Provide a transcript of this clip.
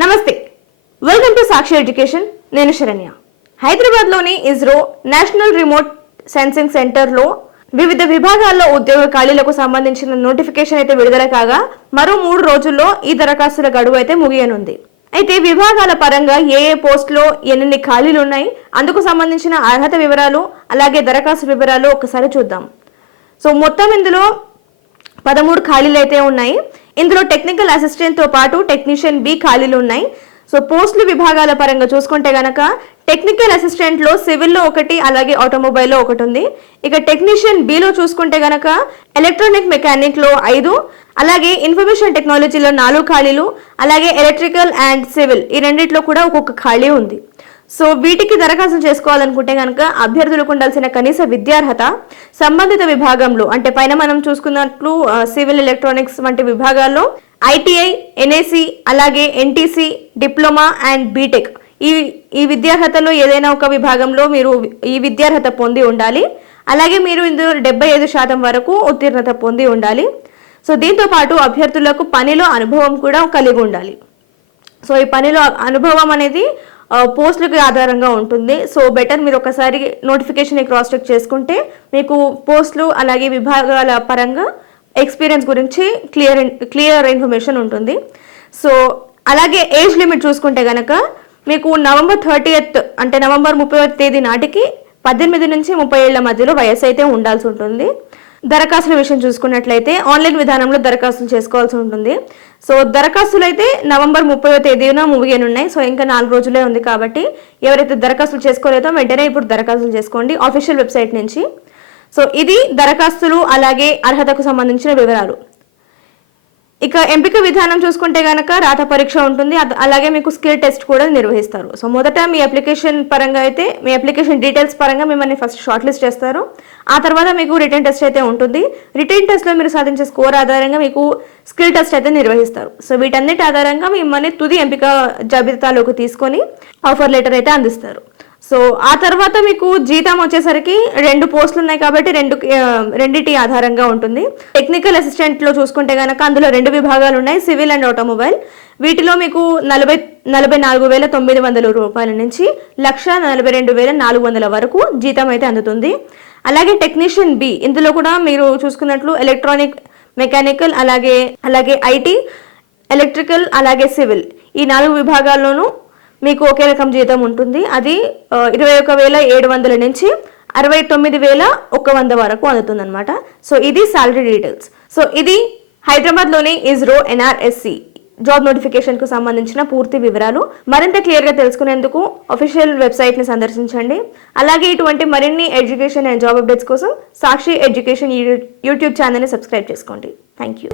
నమస్తే, welcome to Sakshi education. నేను శరణ్య. హైదరాబాద్లోని ఇస్రో నేషనల్ రిమోట్ సెన్సింగ్ సెంటర్లో వివిధ విభాగాల్లో ఉద్యోగ ఖాళీలకు సంబంధించిన నోటిఫికేషన్ అయితే విడుదల కాగా మరో 3 రోజుల్లో ఈ దరఖాస్తుల గడువు అయితే ముగియనుంది. అయితే విభాగాల పరంగా ఏ పోస్టులో ఎన్ని ఖాళీలు ఉన్నాయి, అందుకు సంబంధించిన అర్హత వివరాలు అలాగే దరఖాస్తు వివరాలు ఒకసారి చూద్దాం. సో మొత్తం ఇందులో 13 ఖాళీలు అయితే ఉన్నాయి. ఇందులో టెక్నికల్ అసిస్టెంట్తో పాటు టెక్నీషియన్ బి ఖాళీలు ఉన్నాయి. సో పోస్టుల విభాగాల పరంగా చూసుకుంటే గనక టెక్నికల్ అసిస్టెంట్లో సివిల్లో 1 అలాగే ఆటోమొబైల్లో 1 ఉంది. ఇక టెక్నీషియన్ బిలో చూసుకుంటే గనక ఎలక్ట్రానిక్ మెకానిక్లో 5, అలాగే ఇన్ఫర్మేషన్ టెక్నాలజీలో 4 ఖాళీలు, అలాగే ఎలక్ట్రికల్ అండ్ సివిల్ ఈ రెండిట్లో కూడా ఒక్కొక్క ఖాళీ ఉంది. సో వీటికి దరఖాస్తు చేసుకోవాలనుకుంటే కనుక అభ్యర్థులకు ఉండాల్సిన కనీస విద్యార్హత సంబంధిత విభాగంలో, అంటే పైన మనం చూసుకున్నట్లు సివిల్, ఎలక్ట్రానిక్స్ వంటి విభాగాల్లో ఐటీఐ, ఎన్ఏసి, అలాగే ఎన్టీసీ, డిప్లొమా అండ్ బీటెక్ ఈ విద్యార్హతలో ఏదైనా ఒక విభాగంలో మీరు ఈ విద్యార్హత పొంది ఉండాలి. అలాగే మీరు ఇందులో 75% వరకు ఉత్తీర్ణత పొంది ఉండాలి. సో దీంతో పాటు అభ్యర్థులకు పనిలో అనుభవం కూడా కలిగి ఉండాలి. సో ఈ పనిలో అనుభవం అనేది పోస్టులకి ఆధారంగా ఉంటుంది. సో బెటర్ మీరు ఒకసారి నోటిఫికేషన్ క్రాస్ చెక్ చేసుకుంటే మీకు పోస్టులు అలాగే విభాగాల పరంగా ఎక్స్పీరియన్స్ గురించి క్లియర్ ఇన్ఫర్మేషన్ ఉంటుంది. సో అలాగే ఏజ్ లిమిట్ చూసుకుంటే కనుక మీకు నవంబర్ 30th అంటే నవంబర్ 30వ తేదీ నాటికి 18 నుంచి 30 ఏళ్ల మధ్యలో వయసు అయితే ఉండాల్సి ఉంటుంది. దరఖాస్తుల విషయం చూసుకున్నట్లయితే ఆన్లైన్ విధానంలో దరఖాస్తులు చేసుకోవాల్సి ఉంటుంది. సో దరఖాస్తులు అయితే నవంబర్ 30వ తేదీన ముగియనున్నాయి. సో ఇంకా 4 రోజులే ఉంది కాబట్టి ఎవరైతే దరఖాస్తులు చేసుకోలేదో వెంటనే ఇప్పుడు దరఖాస్తులు చేసుకోండి ఆఫీషియల్ వెబ్సైట్ నుంచి. సో ఇది దరఖాస్తులు అలాగే అర్హతకు సంబంధించిన వివరాలు. ఇక ఎంపిక విధానం చూసుకుంటే కనుక రాత పరీక్ష ఉంటుంది, అలాగే మీకు స్కిల్ టెస్ట్ కూడా నిర్వహిస్తారు. సో మొదట మీ అప్లికేషన్ పరంగా అయితే మీ అప్లికేషన్ డీటెయిల్స్ పరంగా మిమ్మల్ని ఫస్ట్ షార్ట్ లిస్ట్ చేస్తారు. ఆ తర్వాత మీకు రిటర్న్ టెస్ట్ అయితే ఉంటుంది. రిటర్న్ టెస్ట్లో మీరు సాధించే స్కోర్ ఆధారంగా మీకు స్కిల్ టెస్ట్ అయితే నిర్వహిస్తారు. సో వీటన్నిటి ఆధారంగా మిమ్మల్ని తుది ఎంపిక జాబితాలోకి తీసుకొని ఆఫర్ లెటర్ అయితే అందిస్తారు. సో ఆ తర్వాత మీకు జీతం వచ్చేసరికి 2 పోస్టులు ఉన్నాయి కాబట్టి రెండిటి ఆధారంగా ఉంటుంది. టెక్నికల్ అసిస్టెంట్లో చూసుకుంటే కనుక అందులో 2 విభాగాలు ఉన్నాయి, సివిల్ అండ్ ఆటోమొబైల్. వీటిలో మీకు 44,900 రూపాయల నుంచి 1,42,400 వరకు జీతం అయితే అందుతుంది. అలాగే టెక్నీషియన్ బి ఇందులో కూడా మీరు చూసుకున్నట్లు ఎలక్ట్రానిక్, మెకానికల్, అలాగే ఐటీ, ఎలక్ట్రికల్, అలాగే సివిల్ ఈ 4 విభాగాల్లోనూ మీకు ఒకే రకం జీతం ఉంటుంది. అది 21,700 నుంచి 69,100 వరకు అందుతుంది అనమాట. సో ఇది సాలరీ డీటెయిల్స్. సో ఇది హైదరాబాద్లోని ఇస్రో NRSC జాబ్ నోటిఫికేషన్కు సంబంధించిన పూర్తి వివరాలు. మరింత క్లియర్గా తెలుసుకునేందుకు అఫీషియల్ వెబ్సైట్ని సందర్శించండి. అలాగే ఇటువంటి మరిన్ని ఎడ్యుకేషన్ అండ్ జాబ్ అప్డేట్స్ కోసం సాక్షి ఎడ్యుకేషన్ యూట్యూబ్ ఛానల్ని సబ్స్క్రైబ్ చేసుకోండి. Thank you.